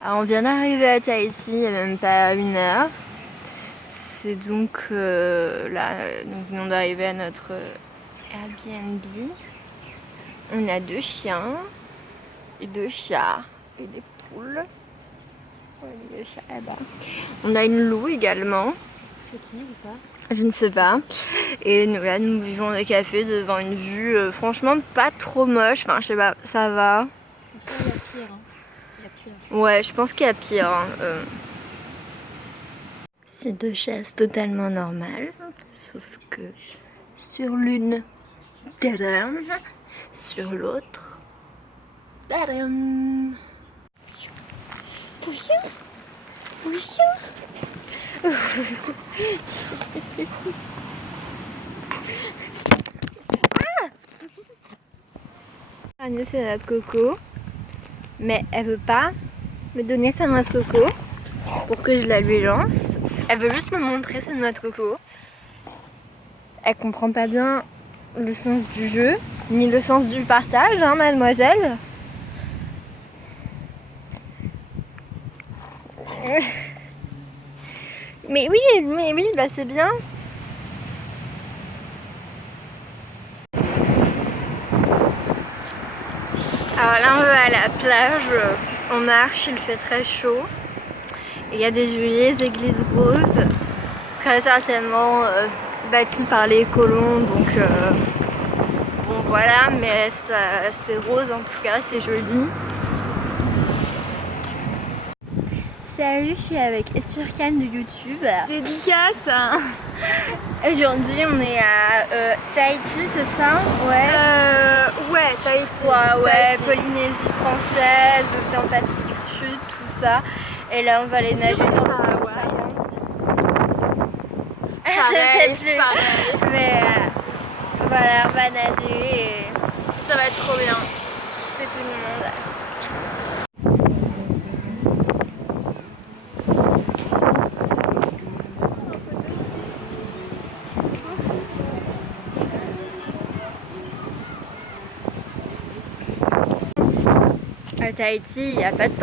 Alors on vient d'arriver à Tahiti, il n'y a même pas 1 heure. C'est donc là, nous venons d'arriver à notre Airbnb. On a 2 chiens, et 2 chats, et des poules. Le chat là-bas. On a une loup également. C'est qui ou ça? Je ne sais pas. Et nous, là, nous buvons des cafés devant une vue franchement pas trop moche. Enfin, je sais pas, ça va. Il y a pire, hein. Il y a pire. Ouais, je pense qu'il y a pire. Hein. C'est 2 chaises totalement normales. Sauf que sur l'une, tadam, sur l'autre, tadam. Bonjour. Bonjour. Annie, c'est notre coco, mais elle veut pas me donner sa noix de coco pour que je la lui lance. Elle veut juste me montrer sa noix de coco. Elle comprend pas bien le sens du jeu, ni le sens du partage, hein, mademoiselle. Mais oui, bah c'est bien. Alors là on va à la plage, on marche, il fait très chaud. Il y a des jolies églises roses, très certainement bâties par les colons, donc bon voilà, mais c'est rose en tout cas, c'est joli. Salut, je suis avec Esturcan de YouTube. Dédicace hein. Aujourd'hui on est à Tahiti, c'est ça? Ouais, Tahiti. Ouais, Tahiti. Polynésie française, océan Pacifique Sud, tout ça. Et là on va aller nager dans l'eau transparente. Je sais plus. Mais voilà, on va nager et Ça va être trop bien. c'est tout le monde. À Tahiti, il n'y a pas de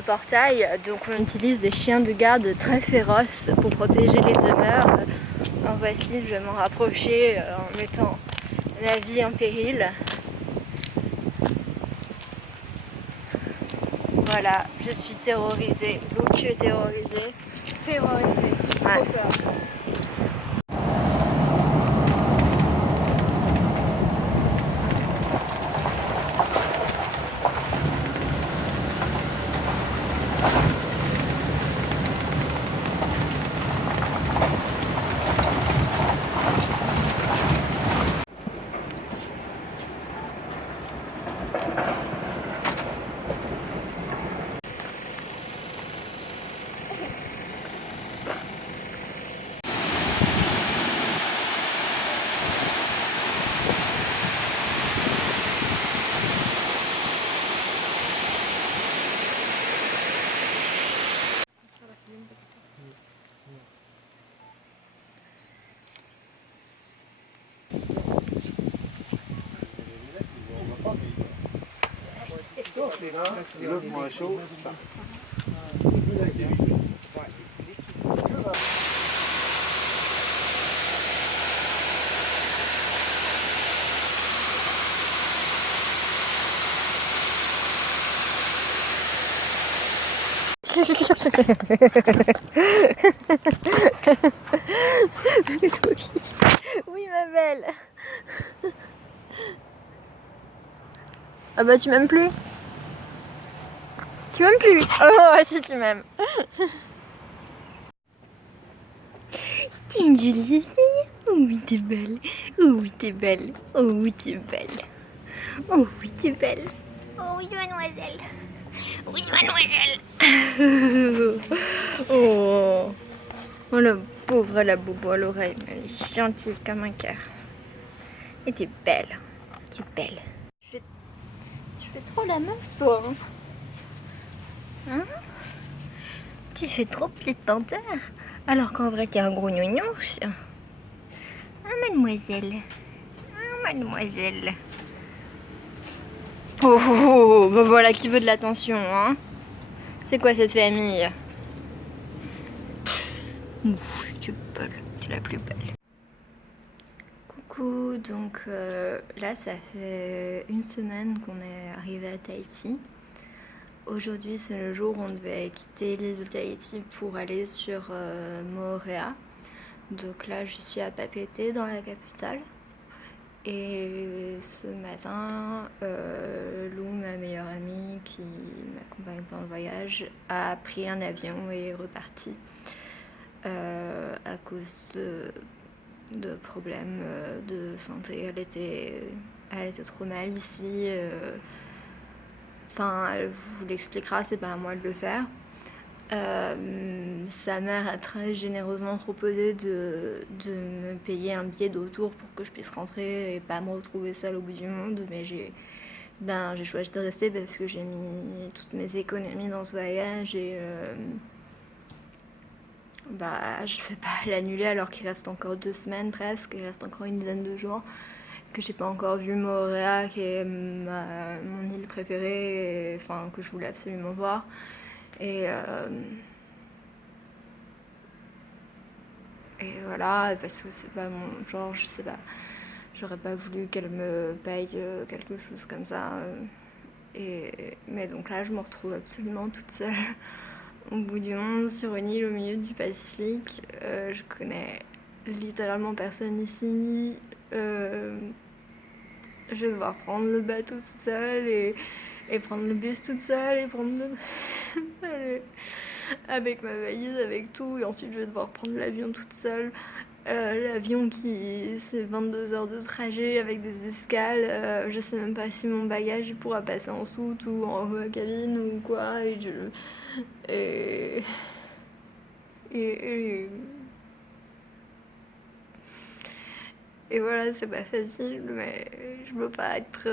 portail, donc on utilise des chiens de garde très féroces pour protéger les demeures. En voici, je vais m'en rapprocher en mettant ma vie en péril. Voilà, je suis terrorisée. Lou, tu es terrorisée. Terrorisé. J'ai trop peur. Le moins chaud, ça. Oui ma belle. Ah bah tu m'aimes plus. Tu m'aimes plus. Oh si tu m'aimes. T'es une jolie fille. Oh oui t'es belle. Oh oui t'es belle. Oh oui t'es belle. Oh oui t'es belle. Oh oui mademoiselle. Oui mademoiselle. Oh. Oh la pauvre, elle a bobo à l'oreille, mais elle est gentille comme un cœur. Et t'es belle. T'es belle. Tu fais trop la meuf toi. Hein? Tu fais trop petite panthère. Alors qu'en vrai t'es un gros gnougnouche. Ah mademoiselle. Ah mademoiselle. Oh, oh, oh, bah voilà qui veut de l'attention hein. C'est quoi cette famille? Ouf, tu es belle, tu es la plus belle. Coucou, donc là ça fait une semaine qu'on est arrivé à Tahiti. Aujourd'hui c'est le jour où on devait quitter l'île de Tahiti pour aller sur Moorea. Donc là je suis à Papeete dans la capitale. Et ce matin, Lou, ma meilleure amie qui m'accompagne dans le voyage, a pris un avion et est repartie à cause de problèmes de santé. Elle était trop mal ici. Enfin, elle vous l'expliquera, c'est pas à moi de le faire. Sa mère a très généreusement proposé de me payer un billet de retour pour que je puisse rentrer et pas me retrouver seule au bout du monde, mais j'ai choisi de rester parce que j'ai mis toutes mes économies dans ce voyage et je vais pas l'annuler alors qu'il reste encore 2 semaines presque, il reste encore une dizaine de jours, que j'ai pas encore vu Moorea qui est mon île préférée, enfin que je voulais absolument voir. Et voilà, parce que c'est pas mon genre, je sais pas, j'aurais pas voulu qu'elle me paye quelque chose comme ça. Mais donc là, je me retrouve absolument toute seule au bout du monde, sur une île au milieu du Pacifique. Je connais littéralement personne ici. Je vais devoir prendre le bateau toute seule et prendre le bus toute seule et prendre le avec ma valise, avec tout, et ensuite je vais devoir prendre l'avion toute seule. L'avion c'est 22 heures de trajet avec des escales. Je sais même pas si mon bagage pourra passer en soute ou en cabine ou quoi. Et voilà, c'est pas facile, mais je veux pas être.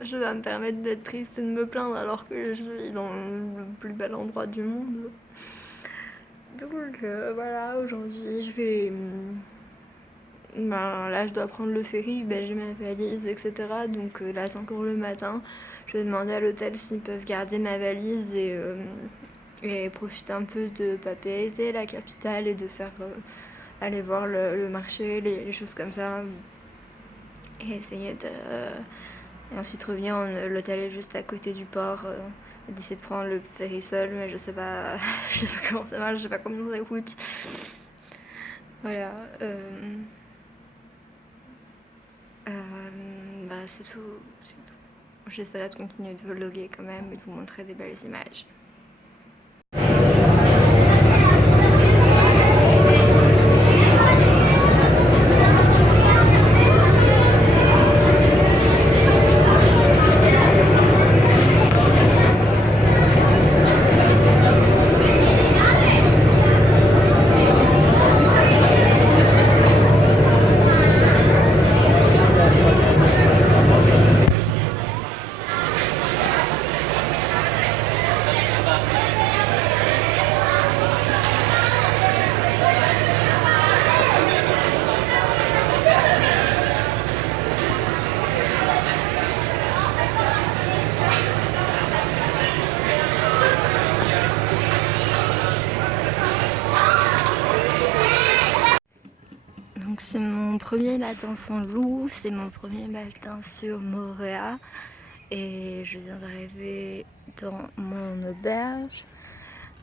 Je vais me permettre d'être triste et de me plaindre alors que je suis dans le plus bel endroit du monde. Donc voilà, aujourd'hui je vais. Là je dois prendre le ferry, j'ai ma valise, etc. Donc là c'est encore le matin. Je vais demander à l'hôtel s'ils peuvent garder ma valise et profiter un peu de Papeete, la capitale, et de faire aller voir le marché, les choses comme ça. Et essayer de. Et ensuite revenir, l'hôtel est juste à côté du port. D'essayer de prendre le ferry seul, mais je sais pas comment ça marche, je sais pas combien ça coûte. Voilà. C'est tout. J'essaierai de continuer de vlogger quand même et de vous montrer des belles images. C'est mon premier matin sans Lou, c'est mon premier matin sur Moorea et je viens d'arriver dans mon auberge.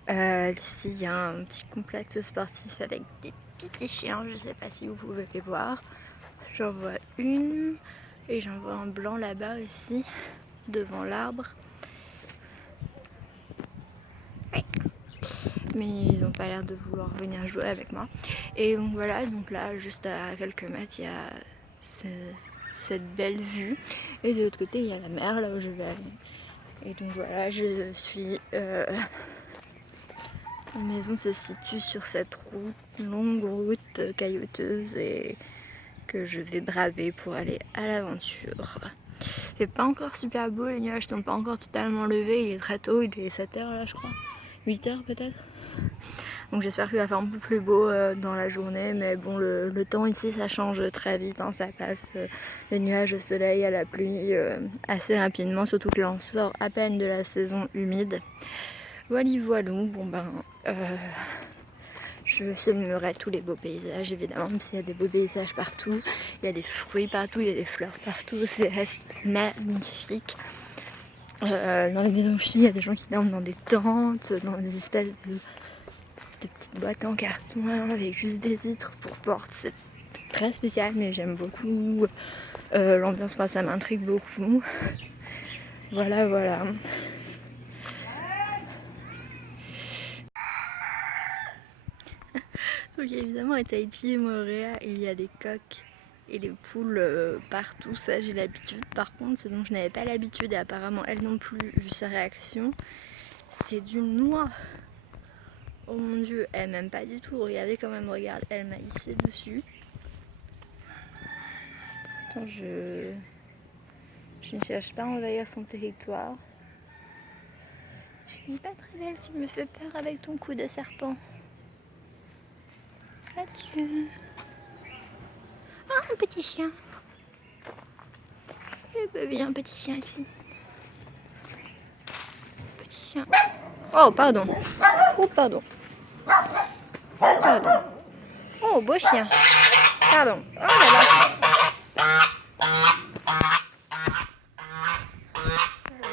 Ici il y a un petit complexe sportif avec des petits chiens, je sais pas si vous pouvez les voir. J'en vois une et j'en vois un blanc là-bas aussi, devant l'arbre. Ouais. Mais ils n'ont pas l'air de vouloir venir jouer avec moi. Et donc voilà, donc là juste à quelques mètres il y a cette belle vue et de l'autre côté il y a la mer là où je vais aller. Et donc voilà, je suis la maison se situe sur cette longue route caillouteuse et que je vais braver pour aller à l'aventure. Il n'est pas encore super beau, les nuages sont pas encore totalement levés, il est très tôt, il est 7h là je crois, 8h peut-être. Donc j'espère qu'il va faire un peu plus beau dans la journée, mais bon le temps ici ça change très vite, hein, ça passe des nuages au soleil à la pluie assez rapidement, surtout que là on sort à peine de la saison humide. Voilà, voilou, bon ben je filmerai tous les beaux paysages évidemment, même s'il y a des beaux paysages partout, il y a des fruits partout, il y a des fleurs partout, c'est reste magnifique. Dans les maisons filles, il y a des gens qui dorment dans des tentes, dans des espèces de petites boîtes en carton avec juste des vitres pour porte. C'est très spécial, mais j'aime beaucoup l'ambiance, enfin, ça m'intrigue beaucoup. Voilà, voilà. Donc évidemment à Tahiti et Moorea, il y a des coqs et des poules partout, ça j'ai l'habitude. Par contre, ce dont je n'avais pas l'habitude, et apparemment elle non plus, vu sa réaction, c'est du noix. Oh mon dieu, elle m'aime pas du tout, regardez quand même, regarde, elle m'a hissé dessus. Attends, je ne cherche pas à envahir son territoire. Tu n'es pas très belle, tu me fais peur avec ton coup de serpent. Adieu. Ah, un petit chien. Eh ben, viens, un petit chien ici. Petit chien. Oh, pardon. Oh, pardon. Pardon. Oh, beau chien. Pardon. Oh là là.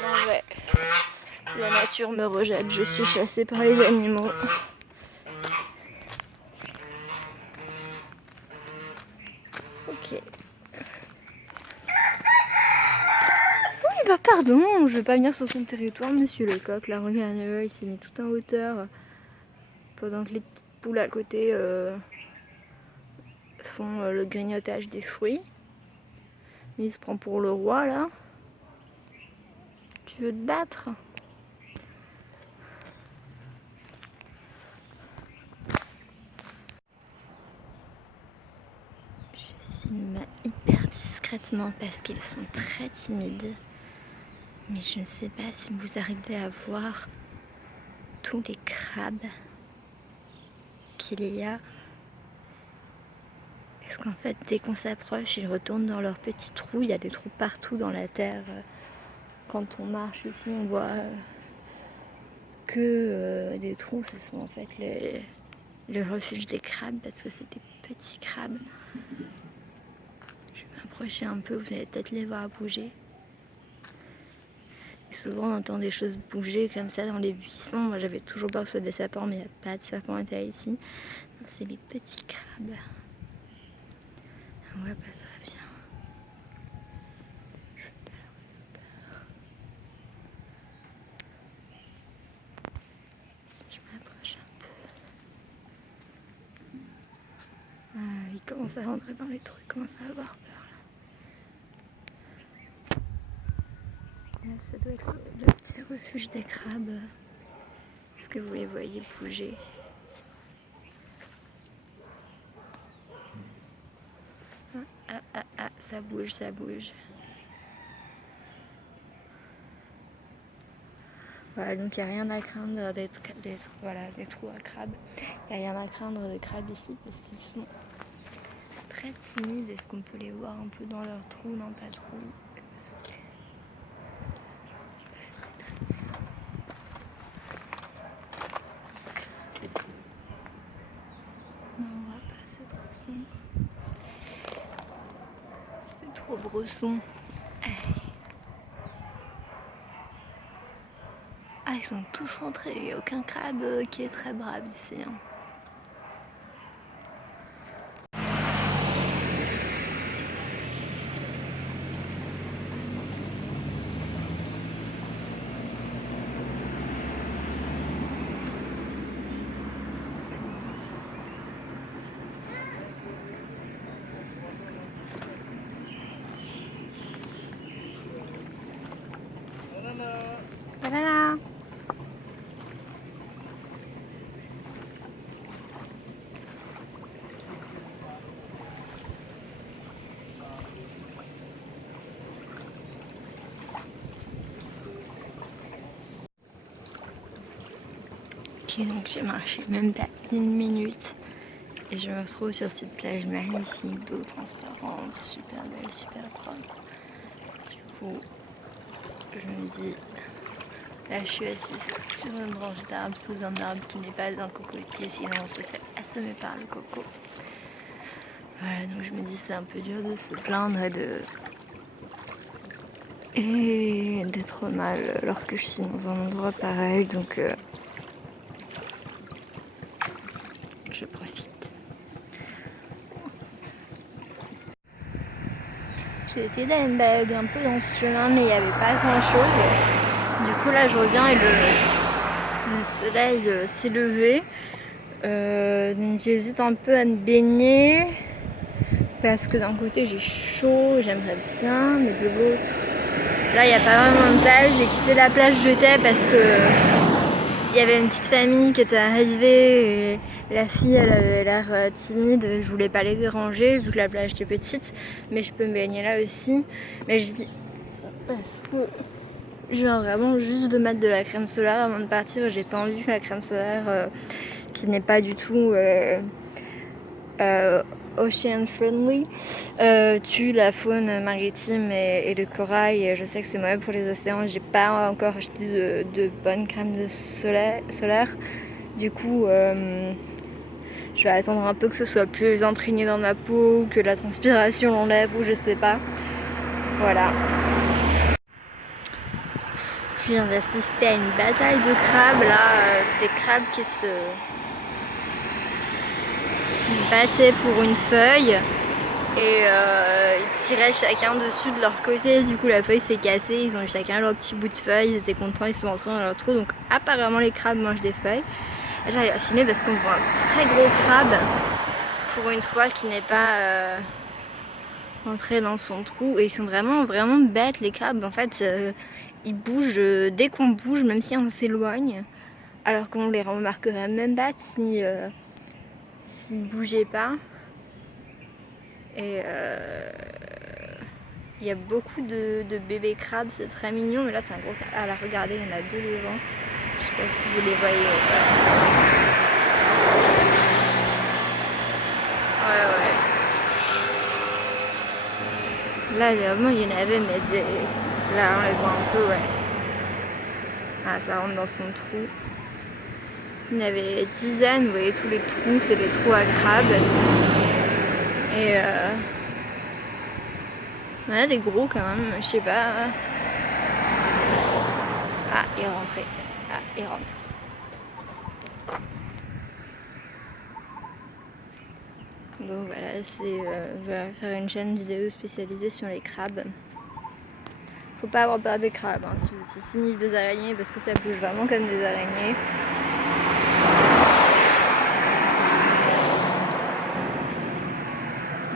Là, ouais. La nature me rejette, je suis chassée par les animaux. Ok. Oui, bah pardon, je vais pas venir sur son territoire, monsieur le coq. Là, regardez, il s'est mis tout en hauteur. Pendant que les petites poules à côté font le grignotage des fruits. Il se prend pour le roi, là. Tu veux te battre? Je filme hyper discrètement parce qu'ils sont très timides. Mais je ne sais pas si vous arrivez à voir tous les crabes qu'il y a. Parce qu'en fait, dès qu'on s'approche, ils retournent dans leurs petits trous. Il y a des trous partout dans la terre. Quand on marche ici, on voit que des trous. Ce sont en fait le refuge des crabes parce que c'est des petits crabes. Je vais m'approcher un peu, vous allez peut-être les voir bouger. Et souvent on entend des choses bouger comme ça dans les buissons. Moi j'avais toujours peur que ce soit des serpents, mais il n'y a pas de serpents à ici. C'est les petits crabes. On voit pas ça bien. Je vais pas leur faire peur. Si je m'approche un peu. Il commence à rentrer dans les trucs, il commence à avoir peur. Là, ça doit être le petit refuge des crabes. Est-ce que vous les voyez bouger? Ah, ça bouge, ça bouge. Voilà, donc il n'y a rien à craindre des trous à crabes. Il n'y a rien à craindre des crabes ici parce qu'ils sont très timides. Est-ce qu'on peut les voir un peu dans leurs trous? Non, pas trop. Non, on voit pas, c'est trop sombre. C'est trop bresson. Ah, ils sont tous rentrés, il n'y a aucun crabe qui est très brave ici. Hein. Voilà. fatiguée, donc j'ai marché même pas 1 minute. Et je me retrouve sur cette plage magnifique, d'eau transparente, super belle, super propre. Du coup, je me dis, là je suis assise sur une branche d'arbre, sous un arbre qui n'est pas un cocotier, sinon on se fait assommer par le coco. Voilà, donc je me dis c'est un peu dur de se plaindre et d'être mal alors que je suis dans un endroit pareil, donc je profite. J'ai essayé d'aller me balader un peu dans ce chemin, mais il n'y avait pas grand chose. Du coup là je reviens et le soleil s'est levé. Donc j'hésite un peu à me baigner parce que d'un côté j'ai chaud, j'aimerais bien, mais de l'autre, là il n'y a pas vraiment de plage. J'ai quitté la plage Jetais parce que il y avait une petite famille qui était arrivée et la fille elle avait l'air timide, je voulais pas les déranger vu que la plage était petite, mais je peux me baigner là aussi. Mais je dis parce que je viens vraiment juste de mettre de la crème solaire avant de partir et j'ai pas envie que la crème solaire qui n'est pas du tout ocean friendly tue la faune maritime et le corail. Et je sais que c'est mauvais pour les océans. J'ai pas encore acheté de bonne crème de solaire. Du coup je vais attendre un peu que ce soit plus imprégné dans ma peau, que la transpiration l'enlève ou je sais pas. Voilà. Je viens d'assister à une bataille de crabes là, des crabes qui se battaient pour une feuille et ils tiraient chacun dessus de leur côté. Du coup la feuille s'est cassée, ils ont eu chacun leur petit bout de feuille, ils étaient contents, ils sont rentrés dans leur trou. Donc apparemment les crabes mangent des feuilles. J'arrive à filmer parce qu'on voit un très gros crabe pour une fois qui n'est pas rentré dans son trou. Et ils sont vraiment bêtes les crabes. En fait ils bougent dès qu'on bouge, même si on s'éloigne, alors qu'on les remarquerait même pas si s'ils bougeaient pas. Et il y a beaucoup de bébés crabes, c'est très mignon, mais là c'est un gros crabe. Ah là regardez, il y en a 2 devant, je sais pas si vous les voyez. Ouais. Là vraiment il y en avait, mais là on les voit un peu, ouais. Ah ça rentre dans son trou. Il y en avait dizaines, vous voyez tous les trous, c'est les trous à crabes. Et il y en a des gros quand même, je sais pas. Ah, il est rentré. Ah, il rentre. Donc voilà, je vais faire une chaîne vidéo spécialisée sur les crabes. Faut pas avoir peur des crabes, hein, si vous êtes ici, ni des araignées, parce que ça bouge vraiment comme des araignées.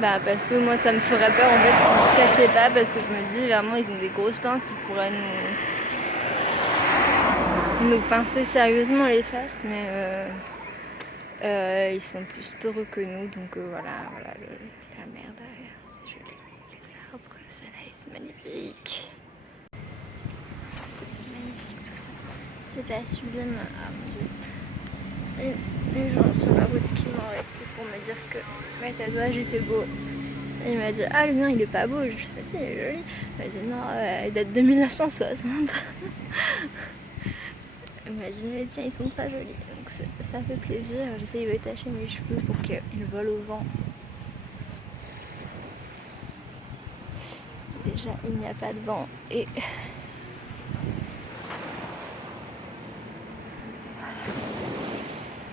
Bah parce que moi ça me ferait peur en fait s'ils se cachaient pas, parce que je me dis vraiment ils ont des grosses pinces, ils pourraient nous pincer sérieusement les faces, mais ils sont plus peureux que nous, donc voilà la mer derrière, c'est joli, les arbres, le soleil, c'est magnifique. C'est magnifique tout ça, c'est pas sublime, ah mon dieu. Et les gens sur la route qui m'ont arrêté pour me dire que mes tatouages étaient beaux. Et il m'a dit ah le mien il est pas beau, je lui ai fait si il est joli. Il m'a dit non il date de 1960. Il m'a dit mais tiens ils sont très jolis, donc ça fait plaisir. J'essaye de détacher mes cheveux pour qu'ils volent au vent. Déjà il n'y a pas de vent et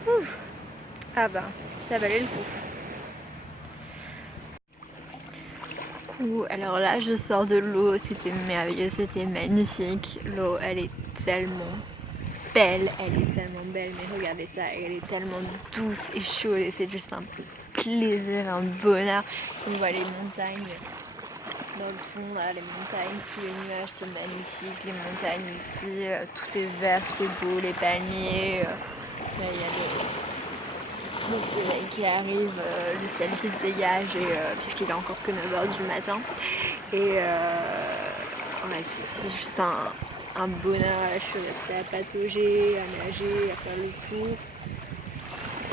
ouf. Ah bah ça valait le coup. Alors là je sors de l'eau, c'était merveilleux, c'était magnifique. L'eau elle est tellement belle, mais regardez ça, elle est tellement douce et chaude et c'est juste un plaisir, un bonheur. On voit les montagnes dans le fond, là, les montagnes sous les nuages, c'est magnifique. Les montagnes ici, tout est vert, tout est beau, les palmiers. Là il y a le soleil qui arrive, le ciel qui se dégage, et puisqu'il est encore que 9h du matin. Et ouais, c'est juste un bonheur. Là, je suis restée à patauger, à nager, à faire le tour.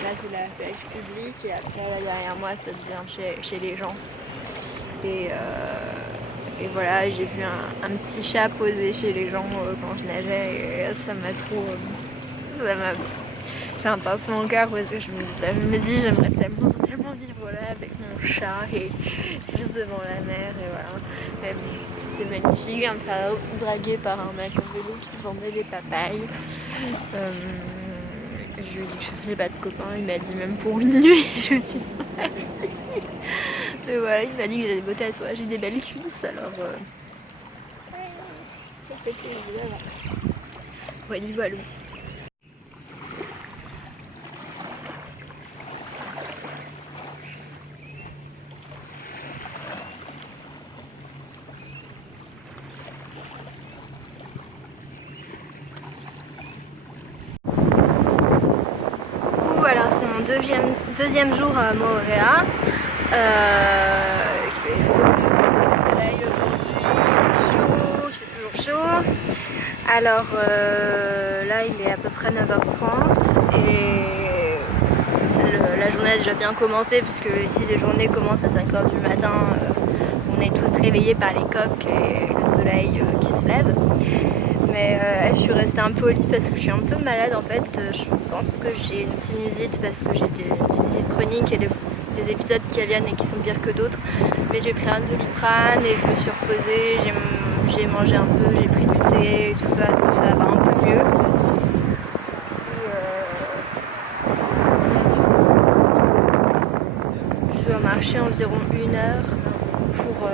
Là c'est la plage publique et après là derrière moi ça devient chez les gens. Et voilà, j'ai vu un petit chat poser chez les gens quand je nageais et ça m'a trop... ça m'a fait un pincement au cœur parce que je me dis j'aimerais tellement vivre là avec mon chat et juste devant la mer et voilà. Mais bon, c'était magnifique de me faire draguer par un mec en vélo qui vendait des papayes. Je lui ai dit que je cherchais pas de copain, il m'a dit même pour une nuit, je me suis dit merci. Mais voilà, il m'a dit que j'avais des beaux tatouages, j'ai des belles cuisses, alors ça fait plaisir. Voilà. Alors c'est mon deuxième jour à Moorea. Il fait beau soleil aujourd'hui, il fait toujours chaud. Alors là il est à peu près 9h30 et la journée a déjà bien commencé puisque ici les journées commencent à 5h du matin. On est tous réveillés par les coqs et le soleil qui se lève. Mais je suis restée un peu au lit parce que je suis un peu malade en fait. Je pense que j'ai une sinusite parce que j'ai une sinusite chronique et des épisodes qui viennent et qui sont pires que d'autres. Mais j'ai pris un Doliprane et je me suis reposée, j'ai mangé un peu, j'ai pris du thé et tout ça, donc ça va un peu mieux. Je dois marcher environ 1 heure pour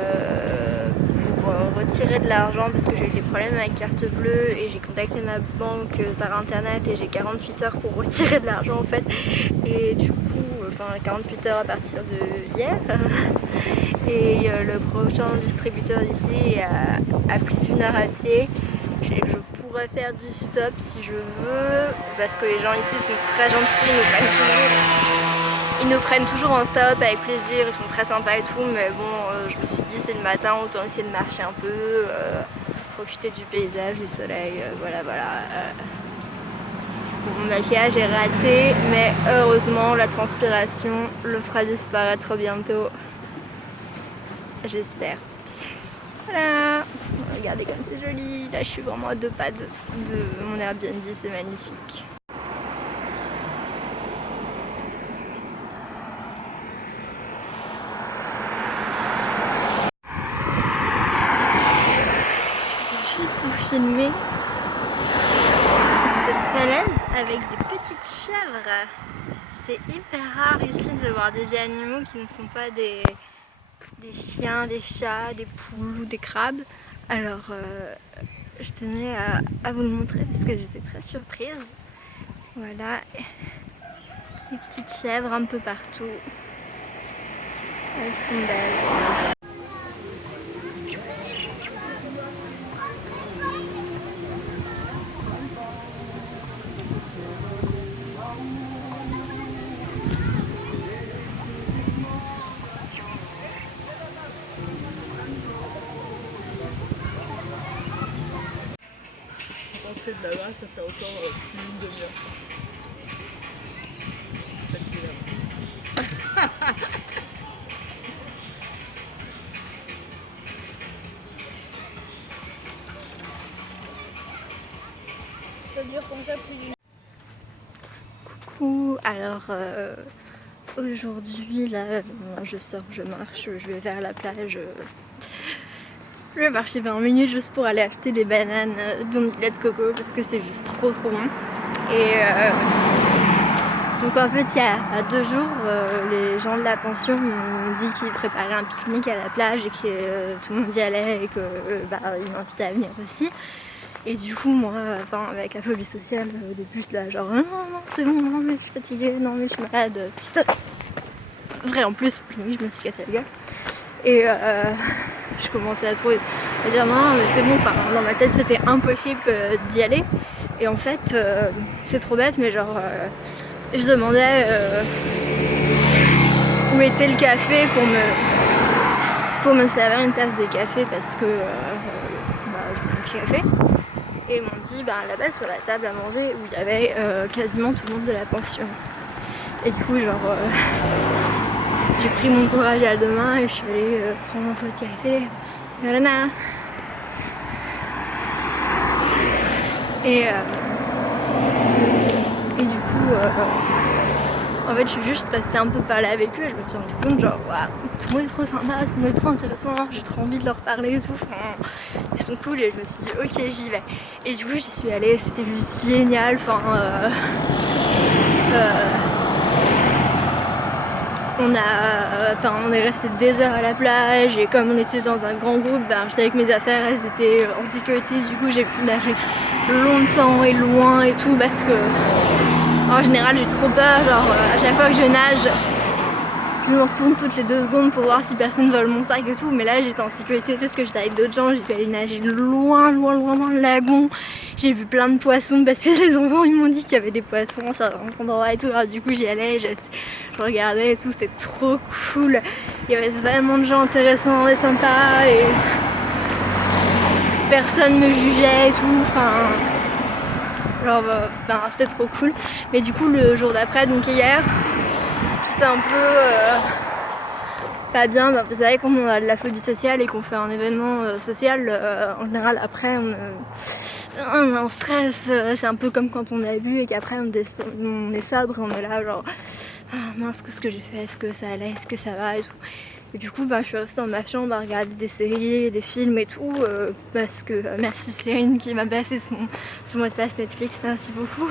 retirer de l'argent parce que j'ai eu des problèmes avec carte bleue et j'ai contacté ma banque par internet et j'ai 48 heures pour retirer de l'argent en fait. Et du coup, enfin 48 heures à partir de hier. Et le prochain distributeur d'ici est à plus d'1 heure à pied. Je pourrais faire du stop si je veux parce que les gens ici sont très gentils, ils nous prennent toujours en stop avec plaisir, ils sont très sympas et tout, mais bon, je me suis dit c'est le matin, autant essayer de marcher un peu, profiter du paysage, du soleil, voilà. Mon maquillage est raté, mais heureusement la transpiration le fera disparaître bientôt, j'espère. Voilà, regardez comme c'est joli, là je suis vraiment à 2 pas de mon Airbnb, c'est magnifique. Filmer cette falaise avec des petites chèvres. C'est hyper rare ici de voir des animaux qui ne sont pas des chiens, des chats, des poules ou des crabes. Alors je tenais à vous le montrer parce que j'étais très surprise. Voilà, des petites chèvres un peu partout. Elles sont belles. De là-bas, ça fait encore plus d'une demi-heure. C'est fatigué là. Ça dure comme ça plus d'une heure. Coucou, alors aujourd'hui là, je sors, je marche, je vais vers la plage. Je vais marcher 20 minutes juste pour aller acheter des bananes dont du lait de coco parce que c'est juste trop bon. Et donc en fait il y a 2 jours, les gens de la pension m'ont dit qu'ils préparaient un pique-nique à la plage et que tout le monde y allait et que ils m'invitaient à venir aussi. Et du coup moi, avec la phobie sociale, au début j'étais là genre non c'est bon, non mais je suis fatiguée, non mais je suis malade. Vrai en plus, je me suis cassé la gueule. Et je commençais à dire non mais c'est bon, enfin dans ma tête c'était impossible d'y aller. Et en fait c'est trop bête mais genre je demandais où était le café pour me servir une tasse de café parce que je bois du café. Et ils m'ont dit là-bas sur la table à manger où il y avait quasiment tout le monde de la pension. Et du coup genre j'ai pris mon courage à deux mains et je suis allée prendre un peu de café. Voilà. Et du coup en fait je suis juste restée un peu parler avec eux et je me suis rendu compte genre waouh, tout le monde est trop sympa, tout le monde est trop intéressant, j'ai trop envie de leur parler et tout, enfin, ils sont cool et je me suis dit ok j'y vais. Et du coup j'y suis allée, c'était juste génial, on est resté des heures à la plage et comme on était dans un grand groupe, je savais que mes affaires elles étaient en sécurité, du coup j'ai pu nager longtemps et loin et tout parce que en général j'ai trop peur, genre à chaque fois que je nage je me retourne toutes les 2 secondes pour voir si personne vole mon sac et tout, mais là j'étais en sécurité parce que j'étais avec d'autres gens, j'ai pu aller nager loin dans le lagon, j'ai vu plein de poissons parce que les enfants ils m'ont dit qu'il y avait des poissons sur un endroit et tout, alors du coup j'y allais, je regardais et tout, c'était trop cool, il y avait tellement de gens intéressants et sympas et personne me jugeait et tout, enfin genre c'était trop cool. Mais du coup le jour d'après, donc hier, c'était un peu pas bien, vous savez quand on a de la phobie sociale et qu'on fait un événement social, en général après on est en stress, c'est un peu comme quand on a bu et qu'après on est sobre et on est là genre mince, qu'est-ce que j'ai fait, est-ce que ça allait, est-ce que ça va et tout. Et du coup je suis restée dans ma chambre à regarder des séries, des films et tout, parce que merci Cyrine qui m'a passé son mot de passe Netflix, merci beaucoup.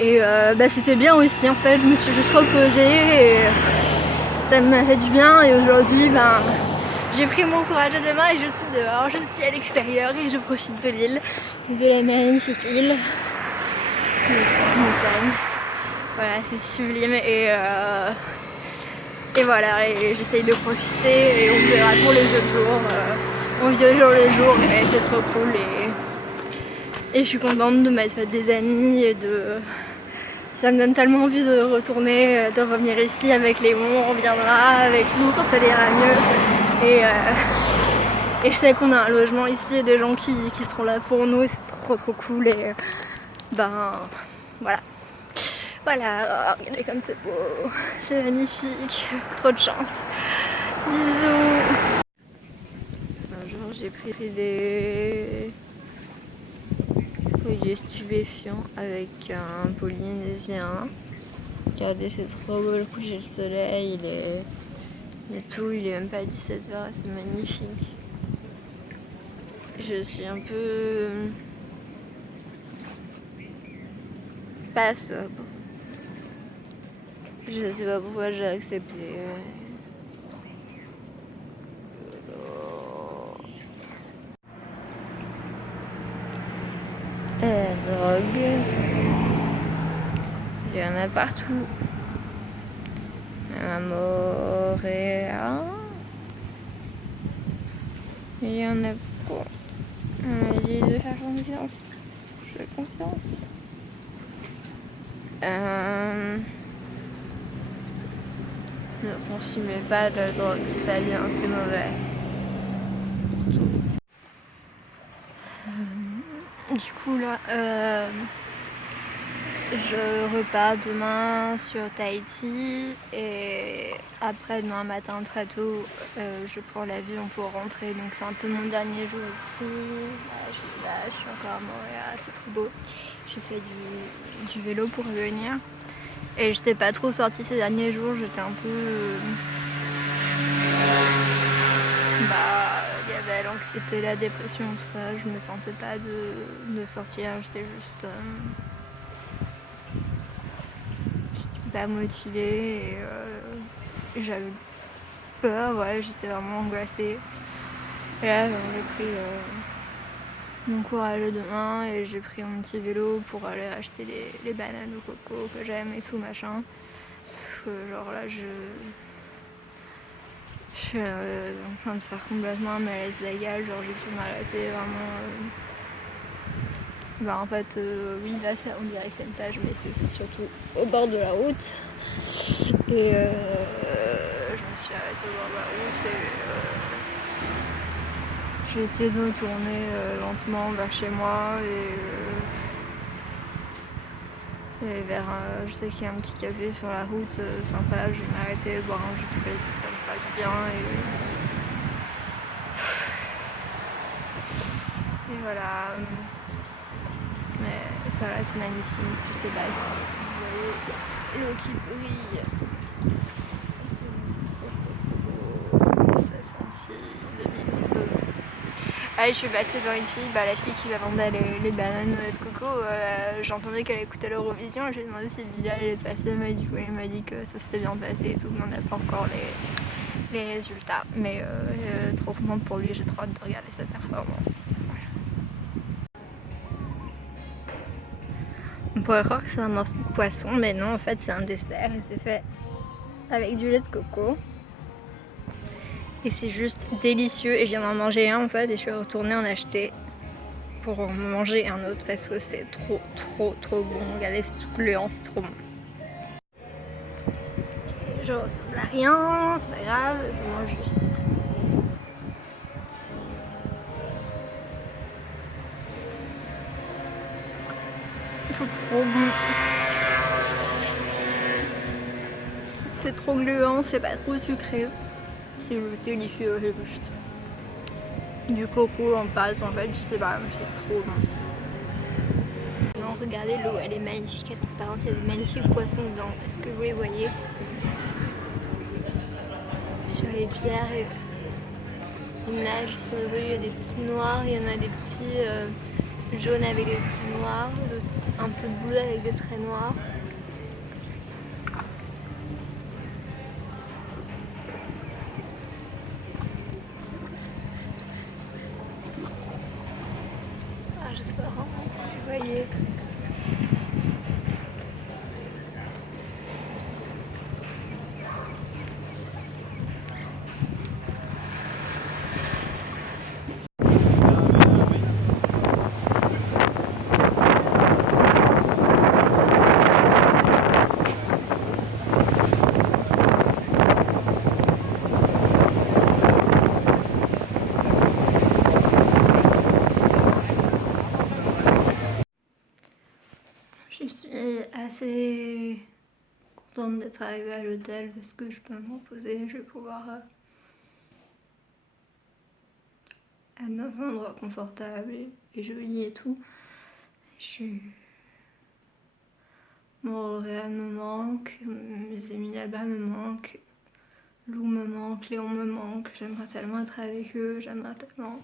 Et c'était bien aussi en fait, je me suis juste reposée et ça m'a fait du bien. Et aujourd'hui j'ai pris mon courage à deux mains et je suis dehors, je suis à l'extérieur et je profite de l'île, de la magnifique île, de la montagne. Voilà, c'est sublime et voilà, et j'essaye de profiter et on verra pour les autres jours. On vit au jour le jour et c'est trop cool et je suis contente de m'être fait des amis et ça me donne tellement envie de retourner, de revenir ici avec Léon, on reviendra avec nous quand ça ira mieux. Et je sais qu'on a un logement ici et des gens qui seront là pour nous et c'est trop cool et voilà. Voilà, regardez comme c'est beau, c'est magnifique, trop de chance. Bisous. Un jour j'ai pris des stupéfiants avec un polynésien. Regardez, c'est trop beau le coucher de soleil, il est même pas 17h, c'est magnifique. Je suis un peu pas sobre. Je sais pas pourquoi j'ai accepté. La drogue. Il y en a partout. Même à Montréal. Il y en a beaucoup. On m'a dit de faire confiance. Je fais confiance. Ne consommez pas de la drogue, c'est pas bien, c'est mauvais. Pour tout. Du coup là, je repars demain sur Tahiti et après demain matin très tôt, je prends l'avion pour rentrer. Donc c'est un peu mon dernier jour ici. Je suis là, je suis encore à Montréal, c'est trop beau. J'ai fait du vélo pour revenir. Et j'étais pas trop sortie ces derniers jours, j'étais un peu... il y avait l'anxiété, la dépression, tout ça, je me sentais pas de sortir, j'étais juste... j'étais pas motivée et j'avais peur, ouais, j'étais vraiment angoissée. Et là, j'ai pris mon courage à deux mains et j'ai pris mon petit vélo pour aller acheter les bananes au coco que j'aime et tout machin. Parce que genre là je suis en train de faire complètement un malaise vagal, genre j'ai dû m'arrêter vraiment. En fait oui là ça, on dirait que c'est une plage mais c'est surtout au bord de la route. Et je me suis arrêtée au bord de la route et je Je vais essayer de retourner lentement vers chez moi et vers je sais qu'il y a un petit café sur la route sympa, je vais m'arrêter, boire un jus de fruits, ça me fera du bien et voilà. Mais ça reste magnifique, je sais pas si vous voyez l'eau qui brille. Ah, je suis passée devant une fille, la fille qui va vendre les bananes de coco. J'entendais qu'elle écoutait l'Eurovision. J'ai demandé si Bilal est passé. Elle m'a dit que ça s'était bien passé et tout, mais on n'a pas encore les résultats. Mais trop contente pour lui, j'ai trop hâte de regarder sa performance. On pourrait croire que c'est un morceau de poisson, mais non, en fait, c'est un dessert et c'est fait avec du lait de coco. Et c'est juste délicieux et je viens d'en manger un en fait et je suis retournée en acheter pour en manger un autre parce que c'est trop bon. Regardez, c'est tout gluant, c'est trop bon. Je ressemble à rien, c'est pas grave, je mange juste. C'est trop bon. C'est trop gluant, c'est pas trop sucré. C'est juste délicieux, c'est juste du coco en pâte en fait, je sais pas, mais c'est trop bon. Non, regardez l'eau, elle est magnifique, elle est transparente, il y a de magnifiques poissons dedans. Est-ce que vous les voyez? Sur les pierres, ils nagent sur le bruit, il y a des petits noirs, il y en a des petits jaunes avec des traits noirs, un peu bleu avec des traits noirs. J'espère vraiment que vous voyez. Je suis assez contente d'être arrivée à l'hôtel parce que je peux me reposer, je vais pouvoir être dans un endroit confortable et joli et tout. Mon Réal me manque, mes amis là-bas me manquent, Lou me manque, Léon me manque, j'aimerais tellement être avec eux, j'aimerais tellement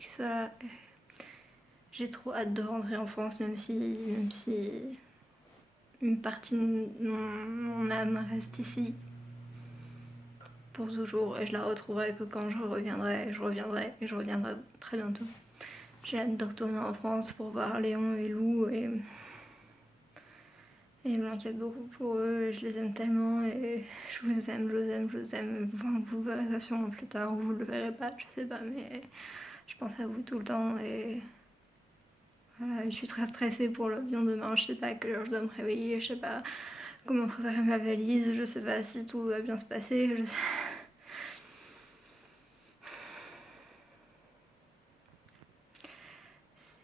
qu'ils soient là. J'ai trop hâte de rentrer en France, même si une partie de mon âme reste ici pour toujours et je la retrouverai que quand je reviendrai très bientôt. J'ai hâte de retourner en France pour voir Léon et Lou et il m'inquiète beaucoup pour eux et je les aime tellement et je vous aime. Enfin, vous verrez ça sûrement plus tard ou vous le verrez pas, je sais pas, mais je pense à vous tout le temps et voilà, je suis très stressée pour l'avion demain, je sais pas à quelle heure je dois me réveiller, je sais pas comment préparer ma valise, je sais pas si tout va bien se passer, je sais...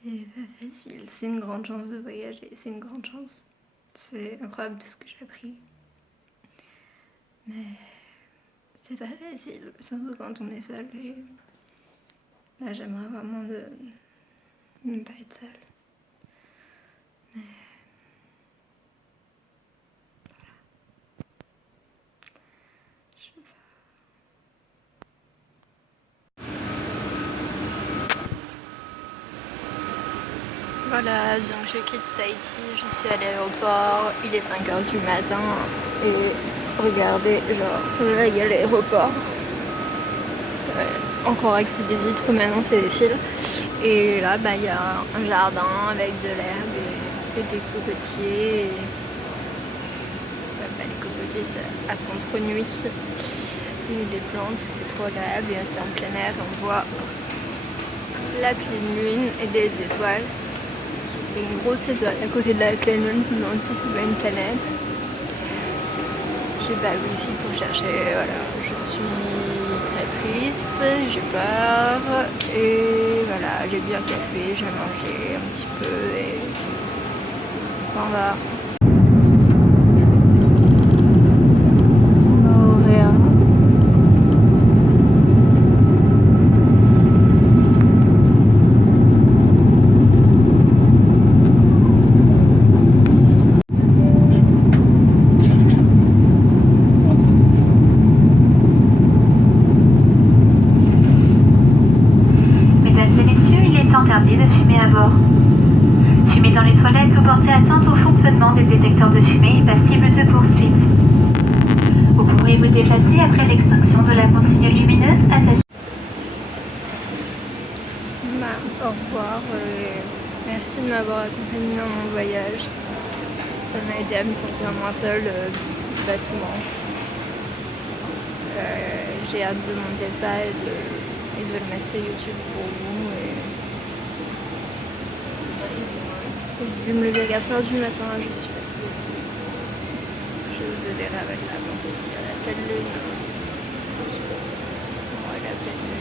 C'est pas facile, c'est une grande chance de voyager, c'est une grande chance. C'est incroyable tout ce que j'ai appris. Mais c'est pas facile, surtout quand on est seul et là j'aimerais vraiment ne pas être seule. Mais voilà, donc je quitte Tahiti, je suis à l'aéroport, il est 5h du matin et regardez, genre là il y a l'aéroport, encore accès des vitres, maintenant c'est des fils et là il y a un jardin avec de l'herbe et des cocotiers et... les cocotiers c'est à contre-nuit et des plantes, c'est trop agréable et c'est en plein air, on voit la pleine lune et des étoiles. Il y a une grosse étoile à côté de la pleine lune, je me demande si c'est pas une planète. J'ai pas le wifi pour chercher, voilà, je suis très triste. triste, j'ai peur et voilà, j'ai bu un café, j'ai mangé un petit peu et on s'en va. On s'en va au Réa. Mesdames et messieurs, il est interdit de fumer à bord. Fumer dans les toilettes ou porter atteinte au fonctionnement des détecteurs de fumée est passible de poursuite. Vous pourrez vous déplacer après l'extinction de la consigne lumineuse attachée. Au revoir et merci de m'avoir accompagné dans mon voyage. Ça m'a aidé à me sentir moins seule du bâtiment. J'ai hâte de monter ça et de le mettre sur YouTube pour vous. J'ai dû me lever à 4h du matin, je suis fatiguée. Je vous aiderai avec la banque aussi, elle appelle le... Bon, elle appelle le...